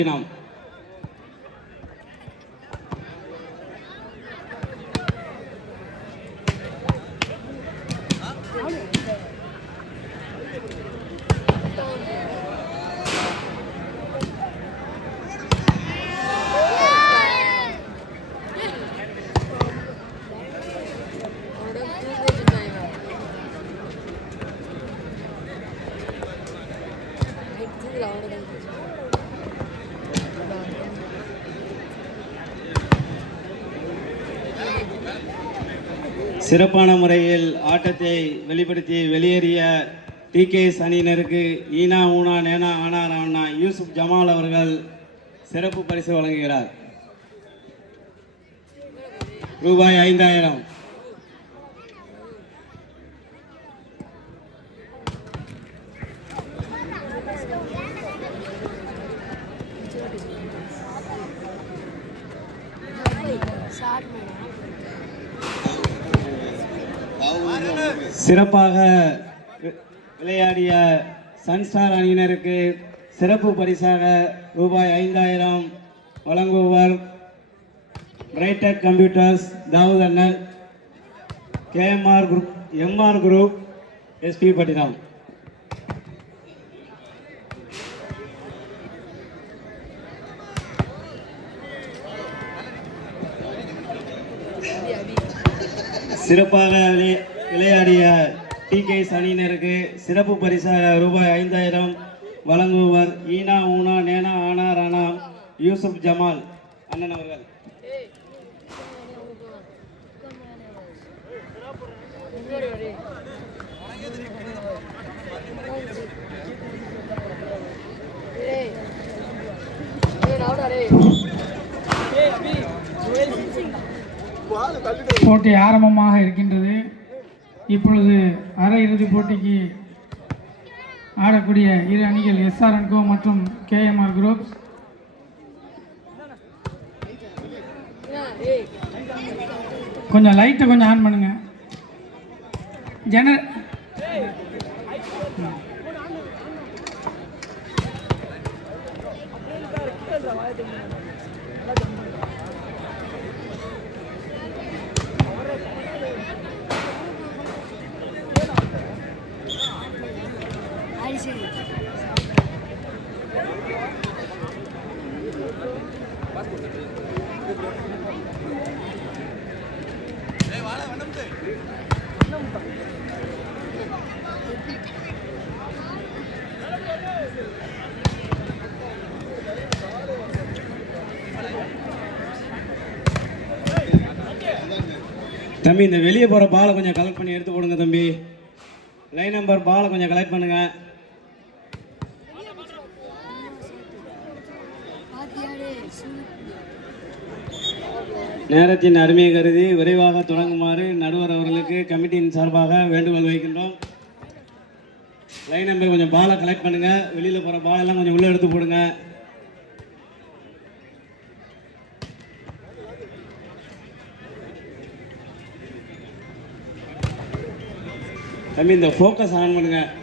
நாம் சிறப்பான முறையில் ஆட்டத்தை வெளிப்படுத்தி வெளியேறிய டிகேஎஸ் அணியினருக்கு ஈனா ஊனா நேனா ஆனா ராவண்ணா யூசுப் ஜமால் அவர்கள் சிறப்பு பரிசு வழங்குகிறார். ரூபாய் 5000. சிறப்பாக விளையாடிய சன்ஸ்டார் அணியினருக்கு சிறப்பு பரிசாக ரூபாய் 5000 வழங்குவர் பிரைடெக் கம்ப்யூட்டர்ஸ் தாவூத் அண்ணன், KMR group, MR group, SP பட்டினம். சிறப்பாக விளையாடிய டிகேஎஸ் அணியினருக்கு சிறப்பு பரிசாக ரூபாய் 5000 வழங்குவர் ஈனா ஊனா நேனா ஆனா ராணா யூசுப் ஜமால் அண்ணன் அவர்கள். போட்டி ஆரம்பமாக இருக்கின்றது. இப்பொழுது அரையிறுதிப் போட்டிக்கு ஆடக்கூடிய இரு அணிகள் SRNCO மற்றும் KMR குரூப்ஸ். கொஞ்சம் லைட்டை கொஞ்சம் ஆன் பண்ணுங்க. தம்பி, இந்த வெளியே போகிற பாலை கொஞ்சம் கலெக்ட் பண்ணி எடுத்து போடுங்க தம்பி. லைன் நம்பர் பாலை கொஞ்சம் கலெக்ட் பண்ணுங்க. நேரத்தின் அருமையை கருதி விரைவாக தொடங்குமாறு நடுவர் அவர்களுக்கு கமிட்டியின் சார்பாக வேண்டுகோள் வைக்கின்றோம். லைன் நம்பர் கொஞ்சம் பாலை கலெக்ட் பண்ணுங்க. வெளியில் போகிற பாலெல்லாம் கொஞ்சம் உள்ளே எடுத்து போடுங்க. தம்பி, இந்த ஃபோக்கஸ் ஆன் பண்ணுங்க.